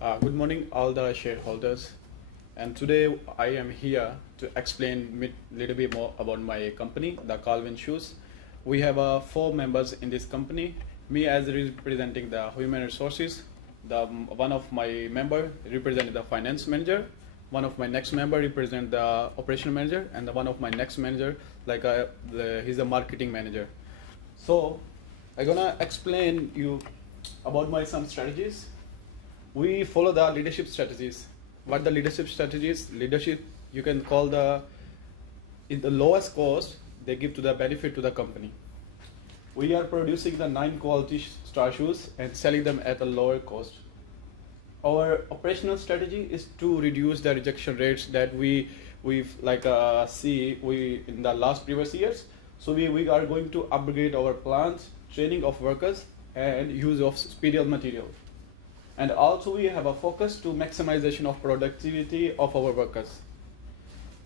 Good morning, all the shareholders. And today I am here to explain a little bit more about my company, the Calvin Shoes. We have four members in this company. Me as representing the human resources. One of my member represent the finance manager. One of my next member represent the operation manager, and one of my next manager he's a marketing manager. So I'm gonna explain you about my some strategies. We follow the leadership strategies. What the leadership strategies? Leadership you can call in the lowest cost they give to the benefit to the company. We are producing the 9 quality star shoes and selling them at a lower cost. Our operational strategy is to reduce the rejection rates that we've see in the last previous years. So we are going to upgrade our plants, training of workers, and use of superior material. And also we have a focus to maximization of productivity of our workers.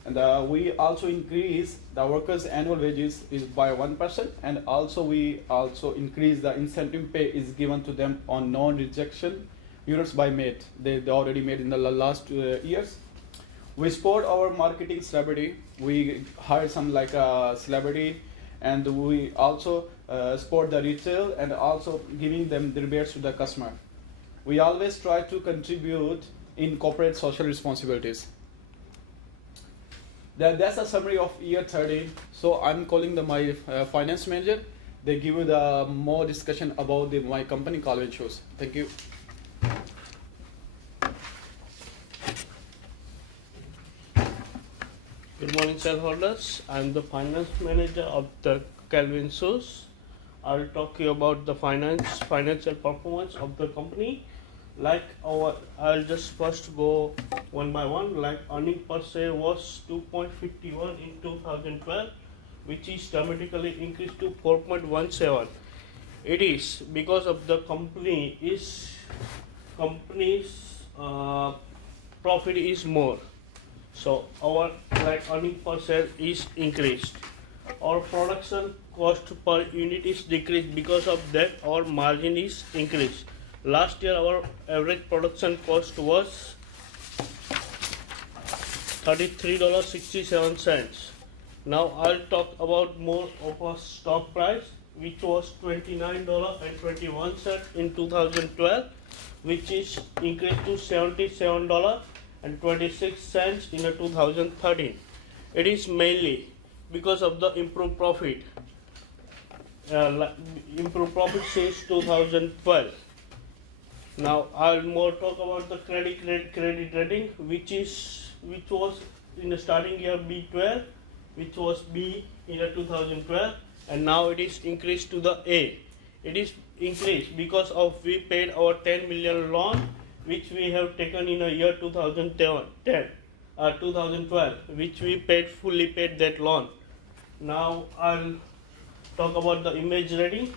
And we also increase the workers' annual wages is by 1%, and also we also increase the incentive pay is given to them on non-rejection units by made. They already made in the last years. We support our marketing celebrity. We hire some celebrity, and we also support the retail and also giving them the rebates to the customer. We always try to contribute in corporate social responsibilities. That's a summary of year 13. So I'm calling my finance manager. They give you the more discussion about my company Calvin Shoes. Thank you. Good morning, shareholders. I'm the finance manager of the Calvin Shoes. I'll talk to you about the financial performance of the company. I'll just first go one by one. Earning per share was 2.51 in 2012, which is dramatically increased to 4.17. It is because of the company's profit is more. So our earning per share is increased. Our production cost per unit is decreased. Because of that, our margin is increased. Last year our average production cost was $33.67. Now I'll talk about more of a stock price, which was $29.21 in 2012, which is increased to $77.26 in 2013. It is mainly because of the improved profit. Improved profit since 2012. Now I'll more talk about the credit rating, which was in the starting year B12, which was B in 2012, and now it is increased to the A. It is increased because of we paid our 10 million loan, which we have taken in the year 2012, which we fully paid that loan. Now I'll talk about the image rating.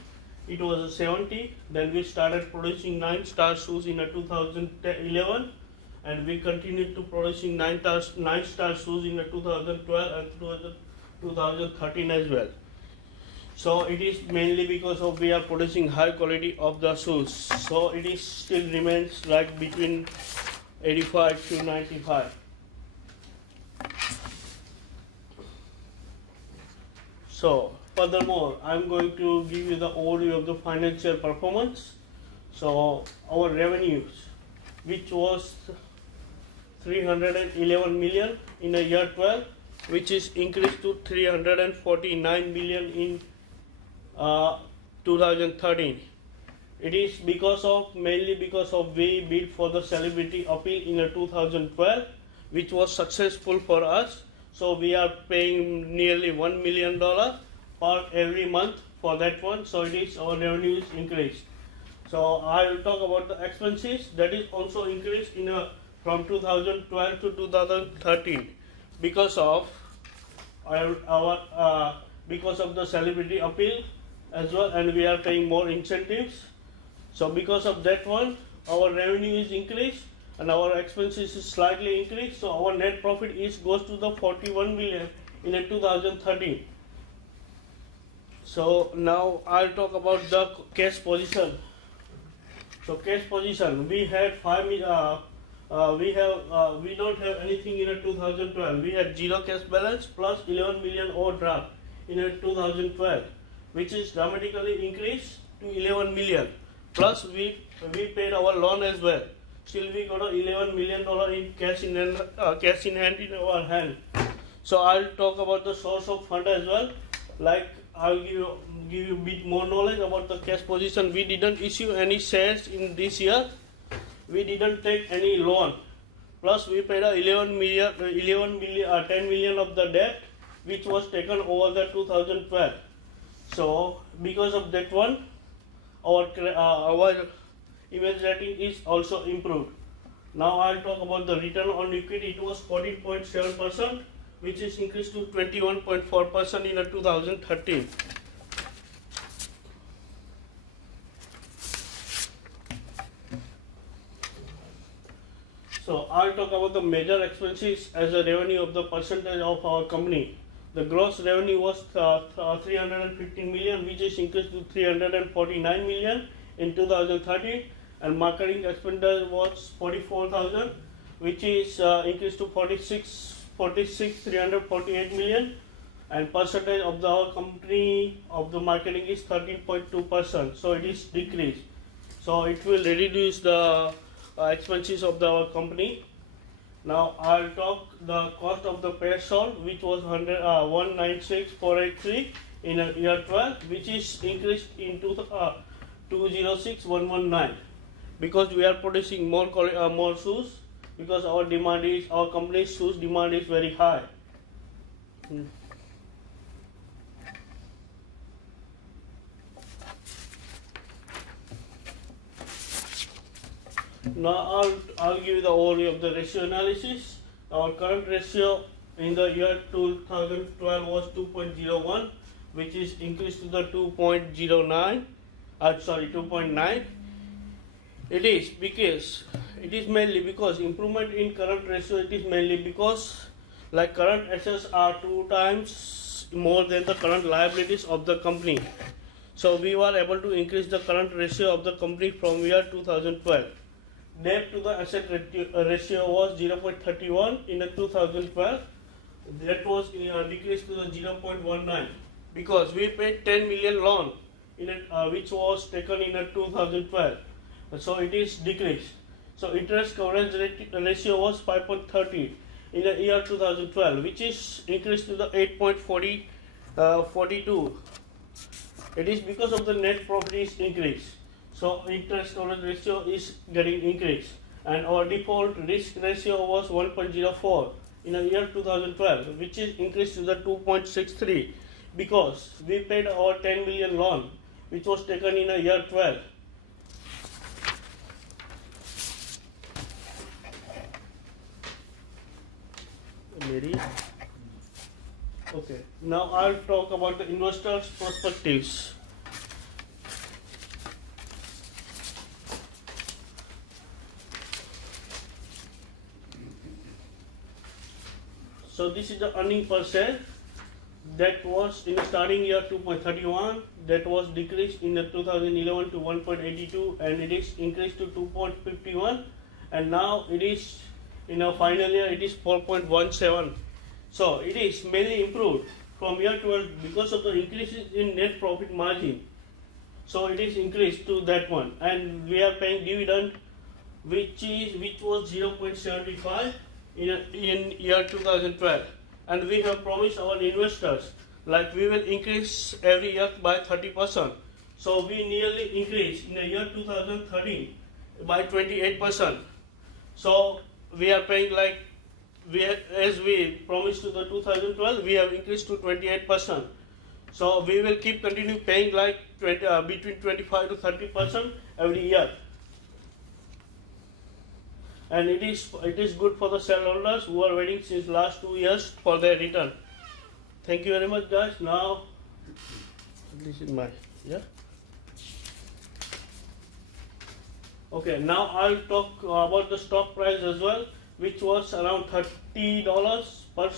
It was a 70. Then we started producing 9-star shoes in 2011, and we continued to producing 9-star shoes in 2012 and 2013 as well. So it is mainly because of we are producing high quality of the shoes. So it is still remains between 85 to 95. So furthermore, I'm going to give you the overview of the financial performance. So our revenues, which was 311 million in the year 12, which is increased to 349 million in 2013. It is mainly because of we bid for the celebrity appeal in 2012, which was successful for us. So we are paying nearly $1 million per every month for that one. So it is our revenue is increased. So I will talk about the expenses that is also increased from 2012 to 2013 because of because of the celebrity appeal as well, and we are paying more incentives. So because of that one, our revenue is increased and our expenses is slightly increased. So our net profit goes to the 41 million in 2013. So now I'll talk about the cash position. So cash position, we had we don't have anything in a 2012. We had zero cash balance plus 11 million overdraft in a 2012, which is dramatically increased to 11 million. Plus we paid our loan as well. Still we got a $11 million in cash in hand in our hand. So I'll talk about the source of fund as well. Like I'll give you a bit more knowledge about the cash position. We didn't issue any shares in this year. We didn't take any loan. Plus we paid a 10 million of the debt which was taken over the 2012. So because of that one, our image rating is also improved. Now I'll talk about the return on equity. It was 14.7%, which is increased to 21.4% in 2013. So I'll talk about the major expenses as a revenue of the percentage of our company. The gross revenue was 315 million, which is increased to 349 million in 2013, and marketing expenditure was 44,000, which is increased to 348 million, and percentage of our company of the marketing is 13.2%. So it is decreased. So it will reduce the expenses of our company. Now I'll talk the cost of the payroll, which was 196,483 in year 12, which is increased into 206,119, because we are producing more shoes, because our company's shoes demand is very high. Now I'll give you the overview of the ratio analysis. Our current ratio in the year 2012 was 2.01, which is increased to the 2.9. It is mainly because improvement in current ratio. It is mainly because like current assets are 2 times more than the current liabilities of the company. So we were able to increase the current ratio of the company from year 2012. Debt to the asset ratio was 0.31 in 2012. That was decreased to the 0.19 because we paid 10 million loan in which was taken in 2012. So it is decreased. So interest coverage ratio was 5.30 in the year 2012, which is increased to the 8.42. It is because of the net profit is increased. So interest coverage ratio is getting increased, and our default risk ratio was 1.04 in the year 2012, which is increased to the 2.63 because we paid our 10 million loan, which was taken in the year 12. Okay, now I'll talk about the investors' perspectives. So this is the earning per share. That was in the starting year 2.31. That was decreased in the 2011 to 1.82, and it is increased to 2.51, and now it is in our final year it is 4.17. So it is mainly improved from year 12 because of the increases in net profit margin. So it is increased to that one, and we are paying dividend, which was 0.75 in year 2012, and we have promised our investors like we will increase every year by 30%. So we nearly increased in the year 2013 by 28%. So we are paying like as we promised to the 2012, we have increased to 28%. So we will continue paying like between 25 to 30% every year. And it is good for the shareholders who are waiting since last 2 years for their return. Thank you very much, guys. Now this is my Okay, now I'll talk about the stock price as well, which was around $30 per,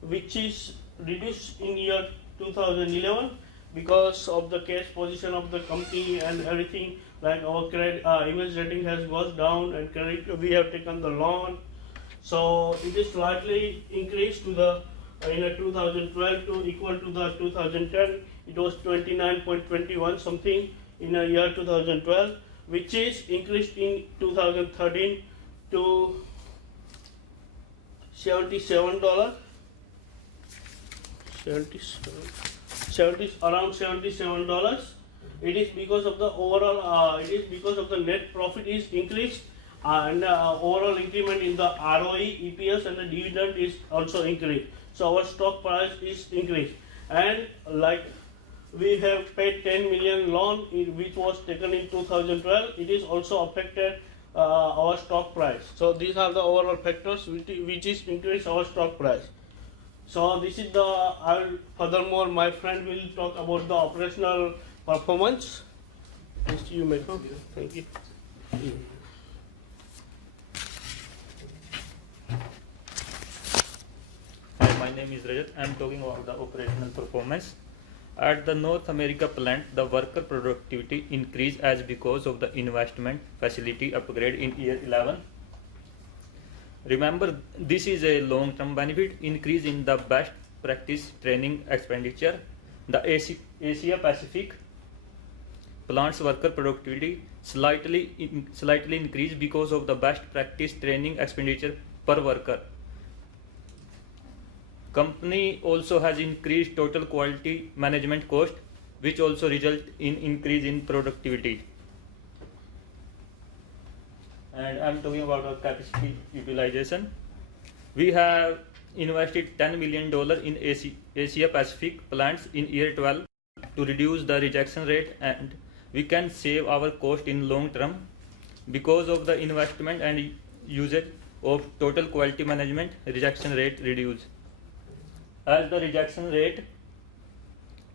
which is reduced in year 2011 because of the cash position of the company and everything like our credit image rating has gone down, and credit we have taken the loan, so it is slightly increased to the in a 2012 to equal to the 2010. It was 29.21 something in a year 2012, which is increased in 2013 to $77. 77 dollars. It is because of the overall. It is because of the net profit is increased, and overall increment in the ROE, EPS, and the dividend is also increased. So our stock price is increased, and like we have paid 10 million loan which was taken in 2012. It is also affected our stock price. So these are the overall factors which is increase our stock price. So this is the. Furthermore, my friend will talk about the operational performance. Yes, you may come. Thank you. Hi, my name is Rajat. I am talking about the operational performance. At the North America plant, the worker productivity increased as because of the investment facility upgrade in year 11. Remember, this is a long-term benefit increase in the best practice training expenditure. The Asia Pacific plant's worker productivity slightly increased because of the best practice training expenditure per worker. Company also has increased total quality management cost, which also result in increase in productivity. And I'm talking about our capacity utilization. We have invested $10 million in Asia Pacific plants in year 12 to reduce the rejection rate, and we can save our cost in long term because of the investment and usage of total quality management. Rejection rate reduced. As the rejection rate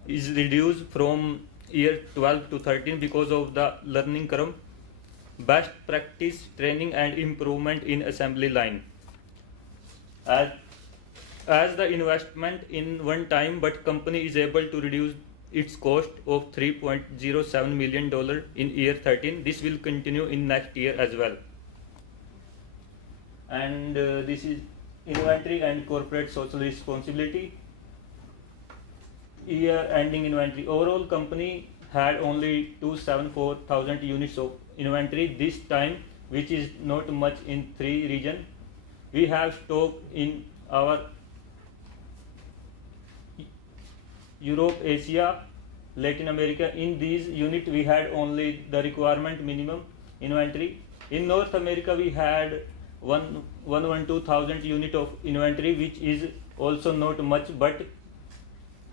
is reduced from year 12 to 13 because of the learning curve, best practice training and improvement in assembly line. As the investment in one time, but company is able to reduce its cost of $3.07 million in year 13. This will continue in next year as well. And this is inventory and corporate social responsibility. Year ending inventory. Overall company had only 274,000 units of inventory this time, which is not much in 3 regions. We have stock in our Europe, Asia, Latin America. In these units we had only the requirement minimum inventory. In North America we had 112,000 unit of inventory, which is also not much, but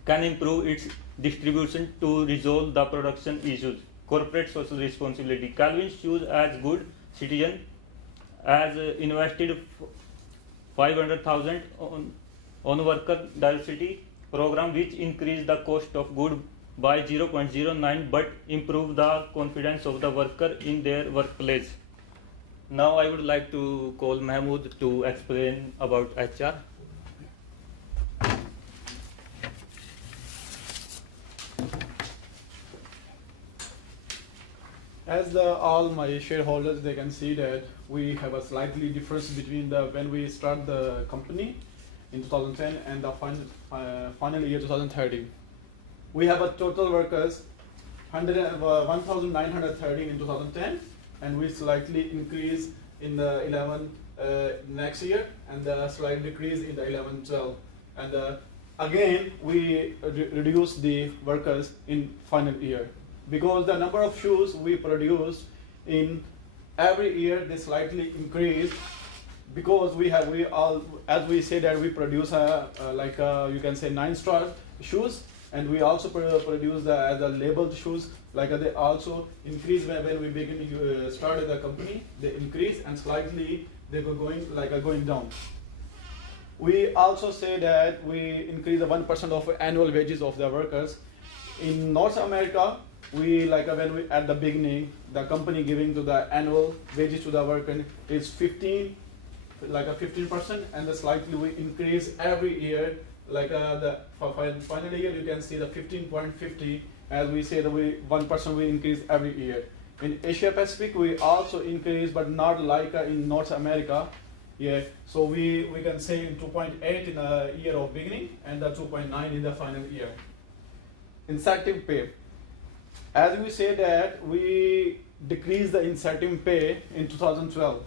can improve its distribution to resolve the production issues. Corporate social responsibility. Calvin Shoes, as good citizen, has invested 500,000 on worker diversity program, which increased the cost of good by 0.09 but improve the confidence of the worker in their workplace. Now I would like to call Mahmood to explain about HR. As all my shareholders, they can see that we have a slightly difference between when we start the company in 2010 and the final year 2013. We have a total workers 1,913 in 2010, and we slightly increase in the 11 next year, and a slight decrease in the 11-12. And again, we reduce the workers in final year, because the number of shoes we produce in every year, they slightly increase, because as we say that we produce you can say 9-star shoes, and we also produce the labeled shoes, they also increase when we begin to start the company. They increase and slightly they go going down. We also say that we increase the 1% of annual wages of the workers. In North America, we when we at the beginning, the company giving to the annual wages to the worker is 15%, and the slightly we increase every year. The final year, you can see the 15.50. As we say, 1% we increase every year. In Asia Pacific, we also increase, but not like in North America. Yeah, so we can say 2.8 in the year of beginning and the 2.9 in the final year. Incentive pay. As we say that we decreased the incentive pay in 2012.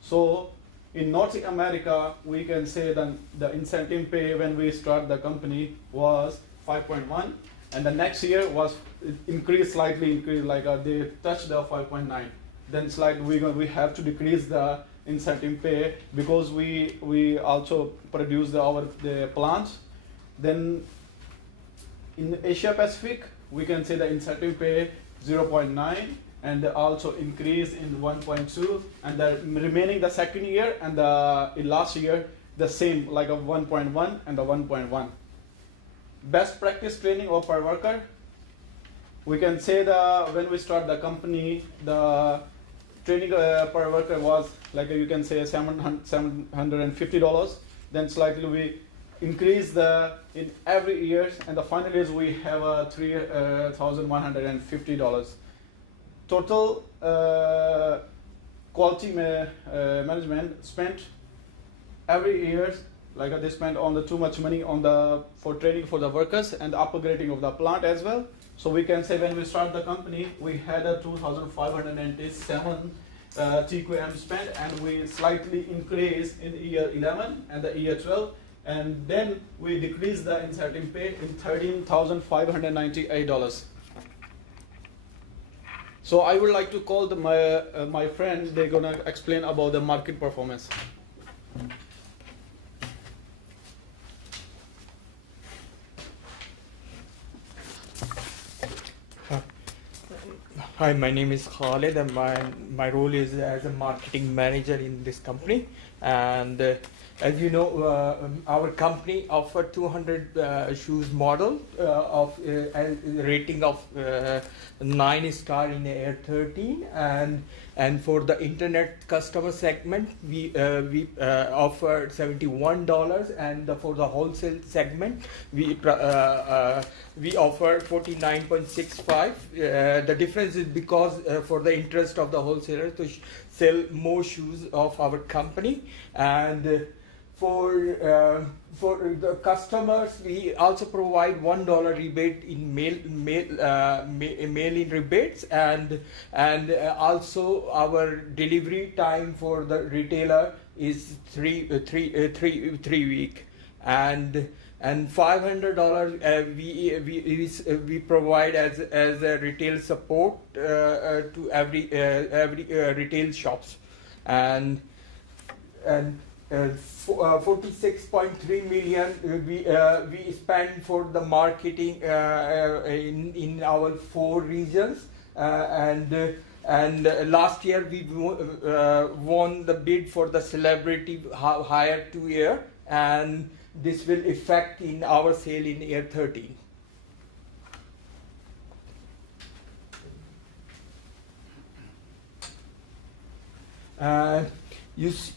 So in North America, we can say that the incentive pay when we start the company was 5.1, and the next year was slightly increased, like they touched the 5.9. Then slightly we have to decrease the incentive pay because we also produce the plants. Then in Asia Pacific, we can say the incentive pay 0.9 and also increase in 1.2, and the remaining the second year and in last year the same, like a 1.1 and the 1.1. Best practice training of per worker. We can say when we start the company, the training per worker was like you can say $750. Then slightly we increase in every year, and the final years we have $3,150. Total quality management spent every year, like they spend on too much money for training for the workers and upgrading of the plant as well. So we can say when we start the company, we had a 2,597 TQM spent, and we slightly increased in year 11 and the year 12, and then we decreased the incentive pay in $13,598. So I would like to call my friend. They're gonna explain about the market performance. Hi, my name is Khalid, and my role is as a marketing manager in this company. And as you know, our company offer 200 shoes model of a rating of 9-star in Air 13, and for the internet customer segment, we offer $71, and for the wholesale segment, we offer 49.65. The difference is because for the interest of the wholesaler to sell more shoes of our company, and for the customers, we also provide $1 rebate in mail-in rebates, and also our delivery time for the retailer is three week, and $500 we provide as a retail support to every retail shops, and 46.3 million we spend for the marketing in our 4 regions, and last year we won the bid for the celebrity hire to year, and this will affect in our sale in year 13.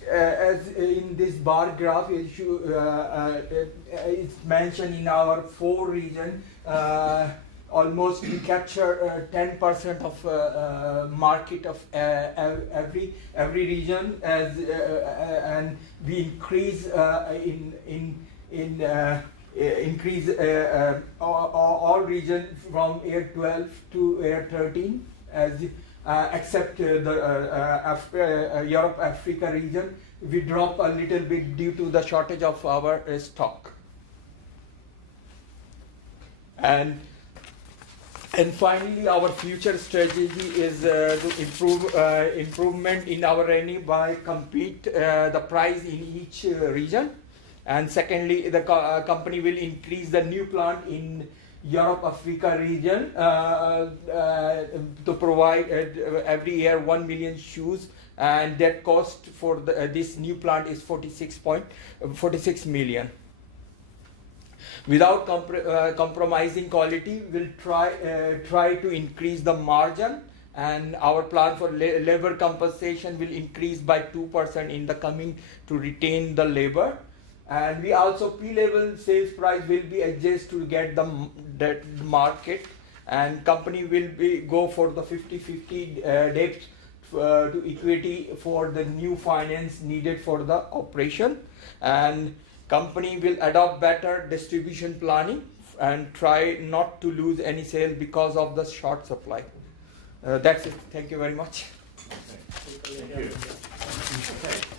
As in this bar graph, it's mentioned in our 4 region, almost we capture 10% of market of every region, and we increase increase all regions from year 12 to year 13, as except the Europe Africa region, we drop a little bit due to the shortage of our stock. And finally, our future strategy is to improve improvement in our revenue by compete the price in each region. And secondly, the company will increase the new plant in Europe Africa region to provide every year 1 million shoes, and that cost for this new plant is 46 million. Without compromising quality, we'll try to increase the margin, and our plan for labor compensation will increase by 2% in the coming to retain the labor. And we also P-level sales price will be adjusted to get that market, and company will go for the 50-50 debt to equity for the new finance needed for the operation, and company will adopt better distribution planning and try not to lose any sale because of the short supply. That's it. Thank you very much. Thank you.